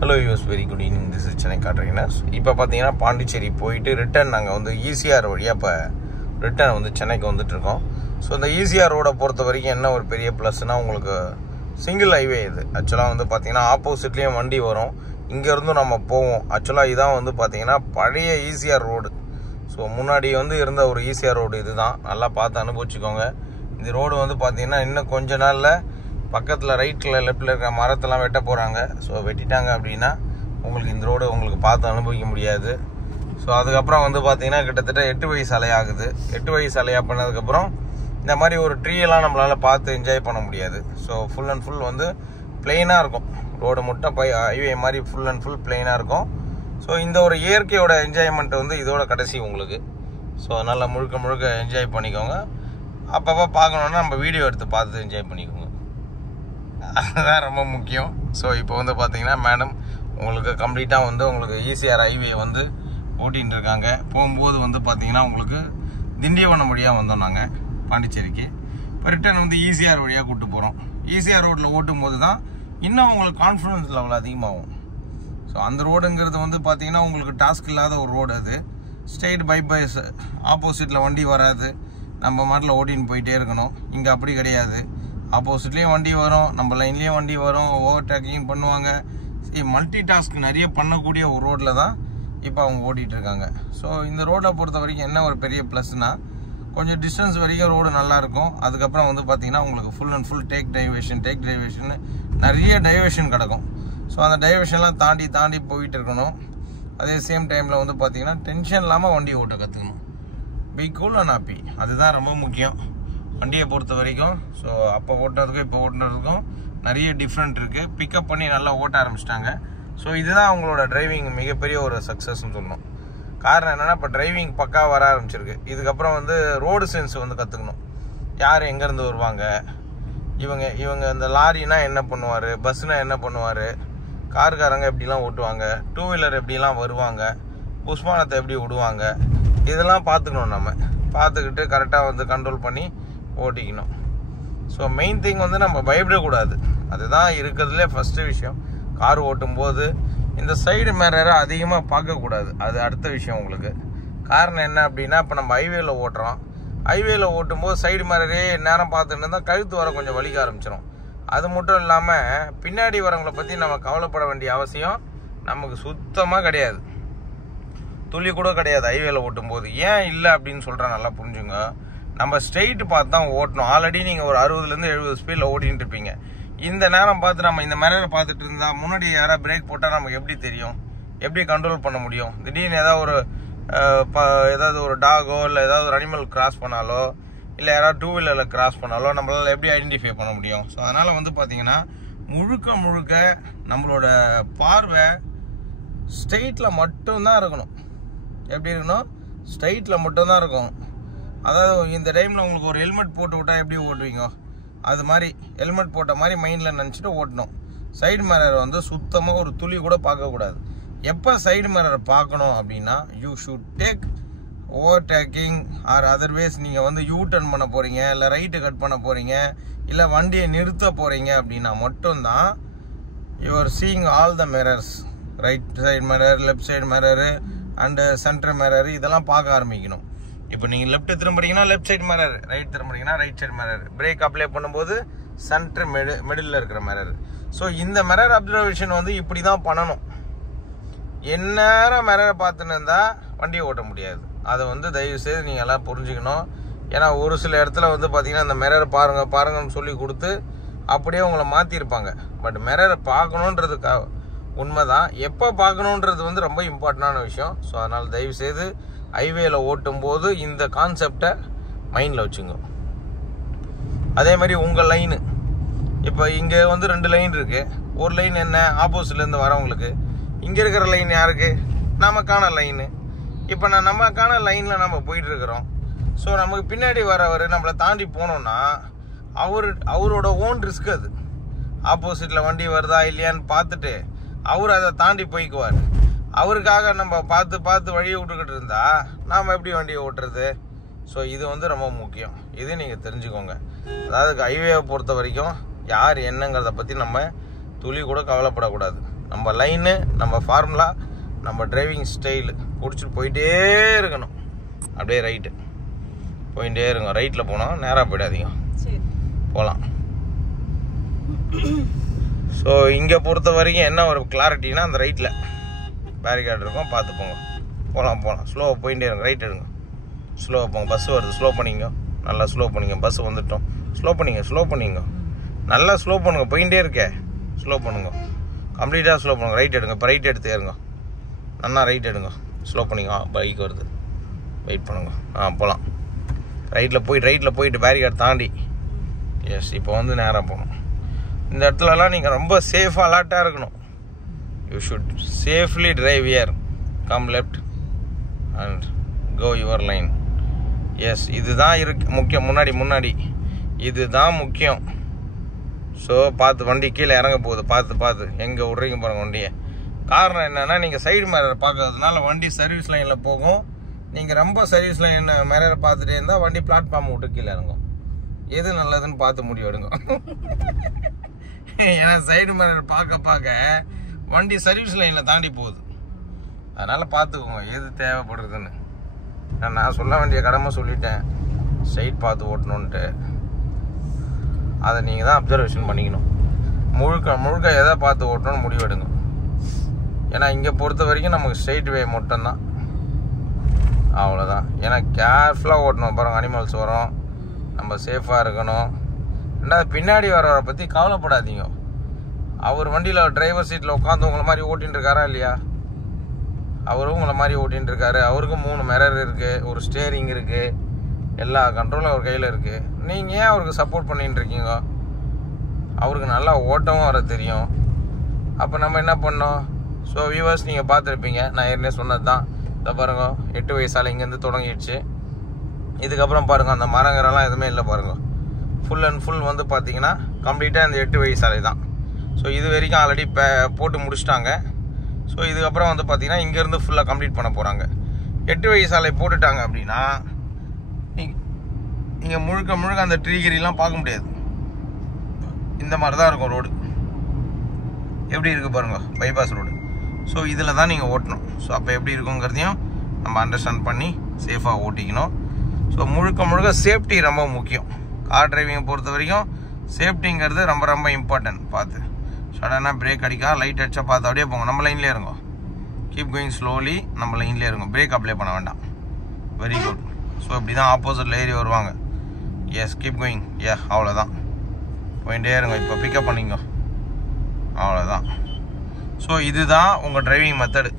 Hello use very good evening. This is Chennai car trainers. இப்போ பார்த்தீங்கன்னா பாண்டிச்சேரி போயிட்டு ரிட்டர்ன் நாங்கள் வந்து ஈசிஆர் வழியாக இப்போ ரிட்டர்ன் வந்து சென்னைக்கு வந்துட்டுருக்கோம். ஸோ இந்த ஈசிஆர் ரோடை பொறுத்த வரைக்கும் என்ன ஒரு பெரிய ப்ளஸ்னால் உங்களுக்கு சிங்கிள் ஹைவே இது. ஆக்சுவலாக வந்து பார்த்தீங்கன்னா ஆப்போசிட்லேயும் வண்டி வரும், இங்கேருந்தும் நம்ம போவோம். ஆக்சுவலாக இதான் வந்து பார்த்தீங்கன்னா பழைய ஈசிஆர் ரோடு. ஸோ முன்னாடி வந்து இருந்த ஒரு ஈசிஆர் ரோடு இது தான். நல்லா பார்த்து அனுபவிச்சுக்கோங்க. இந்த ரோடு வந்து பார்த்தீங்கன்னா இன்னும் கொஞ்ச நாளில் பக்கத்தில் ரைட்டில் லெஃப்டில் இருக்கிற மரத்தெல்லாம் வெட்ட போகிறாங்க. ஸோ வெட்டிட்டாங்க அப்படின்னா உங்களுக்கு இந்த ரோடு உங்களுக்கு பார்த்து அனுபவிக்க முடியாது. ஸோ அதுக்கப்புறம் வந்து பார்த்தீங்கன்னா கிட்டத்தட்ட 8 வழி சாலை ஆகுது. 8 வழி சாலையாக பண்ணதுக்கப்புறம் இந்த மாதிரி ஒரு ட்ரீயெல்லாம் நம்மளால் பார்த்து என்ஜாய் பண்ண முடியாது. ஸோ ஃபுல் அண்ட் ஃபுல் வந்து பிளெயினாக இருக்கும் ரோடு முட்டை ஹைவே மாதிரி ஃபுல் அண்ட் ஃபுல் பிளெயினாக இருக்கும். ஸோ இந்த ஒரு இயற்கையோட என்ஜாய்மெண்ட் வந்து இதோட கடைசி உங்களுக்கு. ஸோ நல்லா முழுக்க என்ஜாய் பண்ணிக்கோங்க. அப்பப்போ பார்க்கணுன்னா நம்ம வீடியோ எடுத்து பார்த்து என்ஜாய் பண்ணிக்கோங்க, அதுதான் ரொம்ப முக்கியம். ஸோ இப்போ வந்து பார்த்தீங்கன்னா மேடம் உங்களுக்கு கம்ப்ளீட்டாக வந்து உங்களுக்கு ஈசிஆர் ஹைவே வந்து ஓட்டின்னு இருக்காங்க. போகும்போது வந்து பார்த்தீங்கன்னா உங்களுக்கு திண்டிவனம் வழியாக வந்தோம் நாங்கள் பாண்டிச்சேரிக்கு. இப்போ ரிட்டர்ன் வந்து ஈசிஆர் வழியாக கூப்பிட்டு போகிறோம். ஈசிஆர் ரோட்டில் ஓட்டும் போது தான் இன்னும் உங்களுக்கு கான்ஃபிடன்ஸ் லெவல் அதிகமாகும். ஸோ அந்த ரோடுங்கிறது வந்து பார்த்தீங்கன்னா உங்களுக்கு டாஸ்க் இல்லாத ஒரு ரோடு. அது ஸ்ட்ரெயிட் பைபாஸ், ஆப்போசிட்டில் வண்டி வராது, நம்ம மாட்டில் ஓட்டின்னு போயிட்டே இருக்கணும். இங்கே அப்படி கிடையாது. ஆப்போசிட்லேயும் வண்டி வரும், நம்ம லைன்லேயும் வண்டி வரும், ஓவர் டேக்கிங் பண்ணுவாங்க. மல்டி டாஸ்க் நிறைய பண்ணக்கூடிய ஒரு ரோட்டில் தான் இப்போ அவங்க ஓட்டிகிட்டு இருக்காங்க. ஸோ இந்த ரோட்டை பொறுத்த வரைக்கும் என்ன ஒரு பெரிய ப்ளஸ்னால் கொஞ்சம் டிஸ்டன்ஸ் வரைக்கும் ரோடு நல்லாயிருக்கும். அதுக்கப்புறம் வந்து பார்த்திங்கன்னா உங்களுக்கு full and full take diversion நிறைய டைவேஷன் கிடக்கும். ஸோ அந்த டைவேஷன்லாம் தாண்டி போயிட்டு இருக்கணும். அதே சேம் டைமில் வந்து பார்த்திங்கன்னா டென்ஷன் இல்லாமல் வண்டி ஓட்ட கற்றுக்கணும். பி கூல் அண்ட் ஹாப்பி, அதுதான் ரொம்ப முக்கியம் வண்டியை பொறுத்த வரைக்கும். ஸோ அப்போ ஓட்டுறதுக்கும் இப்போ ஓட்டுறதுக்கும் நிறைய டிஃப்ரெண்ட் இருக்குது. பிக்கப் பண்ணி நல்லா ஓட்ட ஆரம்பிச்சிட்டாங்க. ஸோ இதுதான் அவங்களோட டிரைவிங் மிகப்பெரிய ஒரு சக்ஸஸ்ன்னு சொல்லணும். காரணம் என்னென்னா இப்போ டிரைவிங் பக்கா வர ஆரம்பிச்சிருக்கு. இதுக்கப்புறம் வந்து ரோடு சென்ஸ் வந்து கற்றுக்கணும். யார் எங்கேருந்து வருவாங்க, இவங்க இந்த லாரினா என்ன பண்ணுவார், பஸ்ஸுனா என்ன பண்ணுவார், காருக்காரங்க எப்படிலாம் ஓட்டுவாங்க, டூ வீலர் எப்படிலாம் வருவாங்க, புஷ்பானத்தை எப்படி விடுவாங்க, இதெல்லாம் பார்த்துக்கணும். நம்ம பார்த்துக்கிட்டு கரெக்டாக வந்து கண்ட்ரோல் பண்ணி ஓட்டிக்கணும். ஸோ மெயின் திங் வந்து நம்ம பயப்படக்கூடாது. அதுதான் இருக்கிறதுலே ஃபஸ்ட்டு விஷயம். கார் ஓட்டும்போது இந்த சைடு மிரரை அதிகமாக பார்க்கக்கூடாது. அது அடுத்த விஷயம் உங்களுக்கு. காரணம் என்ன அப்படின்னா இப்போ நம்ம ஹைவேல ஓட்டுறோம். ஹைவேல ஓட்டும்போது சைடு மிரரே நேரம் பார்த்துட்டு இருந்தால் கழுத்து வர கொஞ்சம் வலிக்க ஆரம்பிச்சிடும். அது மட்டும் இல்லாமல் பின்னாடி வரவங்களை பற்றி நம்ம கவலைப்பட வேண்டிய அவசியம் நமக்கு சுத்தமாக கிடையாது, துளி கூட கிடையாது ஹைவேல ஓட்டும்போது. ஏன் இல்லை அப்படின்னு சொல்கிறேன், நல்லா புரிஞ்சுங்க. நம்ம ஸ்ட்ரெயிட் பார்த்து தான் ஓட்டணும். ஆல்ரெடி நீங்கள் ஒரு 60லேருந்து 70 ஸ்பீடில் ஓட்டிகிட்டு இருப்பீங்க. இந்த நேரம் பார்த்து நம்ம இந்த மிரரை பார்த்துட்டு இருந்தால் முன்னாடி யாராவது பிரேக் போட்டால் நமக்கு எப்படி தெரியும், எப்படி கண்ட்ரோல் பண்ண முடியும்? திடீர்னு ஏதாவது ஒரு டாகோ இல்லை ஏதாவது ஒரு அனிமல் கிராஸ் பண்ணாலோ இல்லை யாராவது டூ வீலரில் கிராஸ் பண்ணாலோ நம்மளால் எப்படி ஐடென்டிஃபை பண்ண முடியும்? ஸோ அதனால் வந்து பார்த்தீங்கன்னா முழுக்க நம்மளோட பார்வை ஸ்ட்ரெயிட்டில் மட்டும்தான் இருக்கணும். எப்படி இருக்கணும்? ஸ்ட்ரெயிட்டில் மட்டும்தான் இருக்கும். அதாவது இந்த டைமில் உங்களுக்கு ஒரு ஹெல்மெட் போட்டு விட்டால் எப்படி ஓட்டுவீங்க, அது மாதிரி ஹெல்மெட் போட்ட மாதிரி மைண்டில் நினச்சிட்டு ஓட்டணும். சைடு மிரரை வந்து சுத்தமாக ஒரு துளி கூட பார்க்கக்கூடாது. எப்போ சைடு மிரரை பார்க்கணும் அப்படின்னா you should take overtaking or otherwise நீங்கள் வந்து யூ டர்ன் பண்ண போகிறீங்க, இல்லை ரைட்டு கட் பண்ண போகிறீங்க, இல்லை வண்டியை நிறுத்த போகிறீங்க அப்படின்னா மட்டும்தான் you are seeing all the mirrors. Right side mirror, left side mirror and centre mirror இதெல்லாம் பார்க்க ஆரம்பிக்கணும். இப்போ நீங்கள் லெஃப்ட் திரும்புறீங்கன்னா லெஃப்ட் சைடு மிரர், ரைட் திரும்புறீங்கன்னா right side mirror, brake apply பண்ணும்போது சென்டர் மிடில் இருக்கிற மிரர். ஸோ இந்த மிரர் அப்சர்வேஷன் வந்து இப்படி தான் பண்ணணும். எந்நேரம் மிரரை பார்த்துன்னு இருந்தால் வண்டியை ஓட்ட முடியாது. அதை வந்து தயவு செய்து நீங்கள் எல்லாம் புரிஞ்சுக்கணும். ஏன்னா ஒரு சில இடத்துல வந்து பார்த்தீங்கன்னா இந்த மிரரை பாருங்கன்னு சொல்லி கொடுத்து அப்படியே உங்களை மாற்றிருப்பாங்க. பட் மிரரை பார்க்கணுன்றதுக்காக உண்மைதான், எப்போ பார்க்கணுன்றது வந்து ரொம்ப இம்பார்ட்டண்டான விஷயம். ஸோ அதனால் தயவு செய்து ஹைவேல ஓட்டும்போது இந்த கான்செப்டை மைண்டில் வச்சுங்க. அதே மாதிரி உங்கள் லைனு இப்போ இங்கே வந்து 2 லைன் இருக்குது. ஒரு லைன் என்ன, ஆப்போசிட்லேருந்து வரவங்களுக்கு. இங்கே இருக்கிற லைன் யாருக்கு? நமக்கான லைனு. இப்போ நமக்கான லைனில் நம்ம போயிட்டுருக்குறோம். ஸோ நமக்கு பின்னாடி வரவர் நம்மளை தாண்டி போனோம்னா அவரோட ஓன் ரிஸ்க் அது. ஆப்போசிட்டில் வண்டி வருதா இல்லையான்னு பார்த்துட்டு அவர் அதை தாண்டி போய்க்குவார். அவருக்காக நம்ம பார்த்து வழியை விட்டுக்கிட்டு இருந்தா நாம் எப்படி வண்டியை ஓட்டுறது? ஸோ இது வந்து ரொம்ப முக்கியம். இது நீங்கள் தெரிஞ்சுக்கோங்க. அதாவது ஹைவேவை பொறுத்த வரைக்கும் யார் என்னங்கிறத பற்றி நம்ம துளி கூட கவலைப்படக்கூடாது. நம்ம லைனு, நம்ம ஃபார்முலா, நம்ம டிரைவிங் ஸ்டைலு பிடிச்சிட்டு போயிட்டே இருக்கணும். அப்படியே ரைட்டு போயிட்டே இருங்க. ரைட்டில் போனோம், நேராக போயிடாதீங்க, போகலாம். ஸோ இங்கே பொறுத்த வரைக்கும் என்ன ஒரு கிளாரிட்டினா, அந்த ரைட்டில் பேரிகார்டு இருக்கும், பார்த்து போங்க. போகலாம். ஸ்லோவாக போயிட்டே இருங்க. ரைட் எடுங்க, ஸ்லோவாக போங்க. பஸ் வருது, ஸ்லோ பண்ணிங்க. நல்லா ஸ்லோ பண்ணிங்க. பஸ் வந்துட்டோம், ஸ்லோ பண்ணிங்க. நல்லா ஸ்லோ பண்ணுங்க. போயிட்டே இருக்கே, ஸ்லோ பண்ணுங்க. கம்ப்ளீட்டாக ஸ்லோ பண்ணுங்க. ரைட் எடுங்க. இப்போ ரைட் எடுத்து ஏறுங்க. நல்லா ரைட் எடுங்க. ஸ்லோ பண்ணிங்க. பைக் வருது, வெயிட் பண்ணுங்க. போகலாம். ரைட்டில் போயிட்டு பேரிகார்டு தாண்டி. எஸ், இப்போ வந்து நேராக போகணும். இந்த இடத்துலலாம் நீங்கள் ரொம்ப சேஃபாக அலர்ட்டாக இருக்கணும். You should safely drive here. Come left and go your line. Yes, இதுதான் முக்கியம். முன்னாடி இதுதான் முக்கியம். ஸோ பார்த்து, வண்டி கீழே இறங்க போகுது, பார்த்து எங்கே விட்றீங்க பாருங்கள் வண்டியை. காரணம் என்னென்னா, நீங்கள் சைடு மிரர் பார்க்கறதுனால வண்டி சர்வீஸ் லைனில் போகும். நீங்கள் ரொம்ப சர்வீஸ் லைன் மிரரை பார்த்துட்டே இருந்தால் வண்டி பிளாட்ஃபார்ம் விட்டு கீழே இறங்கும். எது நல்லதுன்னு பார்த்து முடிவு எடுங்க. ஏன்னா சைடு மிரர் பார்க்க வண்டி சர்வீஸ் லைனில் தாண்டி போகுது. அதனால் பார்த்துக்கோங்க எது தேவைப்படுறதுன்னு. நான் சொல்ல வேண்டிய கடமை சொல்லிட்டேன், ஸ்ட்ரைட் பார்த்து ஓட்டணுன்ட்டு. அதை நீங்கள் தான் அப்சர்வேஷன் பண்ணிக்கணும். முழுக்க எதை பார்த்து ஓட்டணும்னு முடிவெடுங்க. ஏன்னா இங்கே பொறுத்த வரைக்கும் நமக்கு ஸ்ட்ரைட் வே மட்டும்தான், அவ்வளோதான். ஏன்னா கேர்ஃபுல்லாக ஓட்டணும். பாருங்கள், அனிமல்ஸ் வரும், நம்ம சேஃபாக இருக்கணும். ரெண்டாவது, பின்னாடி வரவரை பற்றி கவலைப்படாதீங்க. அவர் வண்டியில் டிரைவர் சீட்டில் உட்காந்து உங்களை மாதிரி ஓட்டின்னு இருக்காரா இல்லையா? அவரும் உங்களை மாதிரி ஓட்டின்னு இருக்காரு. அவருக்கும் 3 மிரர் இருக்குது, ஒரு ஸ்டேரிங் இருக்குது, எல்லா கண்ட்ரோலும் அவர் கையில் இருக்குது. நீங்கள் ஏன் அவருக்கு சப்போர்ட் பண்ணிட்டு இருக்கீங்க? அவருக்கு நல்லா ஓட்டவும் வர தெரியும். அப்போ நம்ம என்ன பண்ணோம்? ஸோ வியூவர்ஸ், நீங்கள் பார்த்துருப்பீங்க, நான் ஏற்கனவே சொன்னது தான். இதை பாருங்க, 8 வயசால் இங்கேருந்து தொடங்கிடுச்சு. இதுக்கப்புறம் பாருங்கள், அந்த மரங்கரெல்லாம் எதுவுமே இல்லை பாருங்கள். ஃபுல் அண்ட் ஃபுல் வந்து பார்த்தீங்கன்னா கம்ப்ளீட்டாக இந்த 8 வயசு சாலை தான். ஸோ இது வரைக்கும் ஆல்ரெடி போட்டு முடிச்சிட்டாங்க. ஸோ இதுக்கப்புறம் வந்து பார்த்தீங்கன்னா இங்கேருந்து ஃபுல்லாக கம்ப்ளீட் பண்ண போகிறாங்க. 8 வயசு சாலை போட்டுட்டாங்க அப்படின்னா இங்கே முழுக்க அந்த ட்ரீகிரிலாம் பார்க்க முடியாது. இந்த மாதிரி தான் இருக்கும் ரோடு. எப்படி இருக்குது பாருங்கள், பைபாஸ் ரோடு. ஸோ இதில் தான் நீங்கள் ஓட்டணும். ஸோ அப்போ எப்படி இருக்குங்கிறதையும் நம்ம அண்டர்ஸ்டாண்ட் பண்ணி சேஃபாக ஓட்டிக்கணும். ஸோ முழுக்க சேஃப்டி ரொம்ப முக்கியம். கார் டிரைவிங்கை பொறுத்த வரைக்கும் சேஃப்டிங்கிறது ரொம்ப இம்பார்ட்டன்ட். பார்த்து சடனாக பிரேக் அடிக்கா, லைட் அடிச்சா பார்த்து அப்படியே போங்க. நம்ம லைன்லேயே இருங்க. கீப் கோயிங் ஸ்லோலி, நம்ம லைன்லேயே இருங்க. பிரேக் அப்ளை பண்ண வேண்டாம். Very good. ஸோ இப்படி தான் ஆப்போசிட்டில் ஏறி வருவாங்க. Yes, keep going. அவ்வளோதான், போயிட்டே இருங்க. இப்போ பிக்கப் பண்ணிங்க, அவ்வளோதான். ஸோ இதுதான் உங்கள் டிரைவிங் மெத்தடு.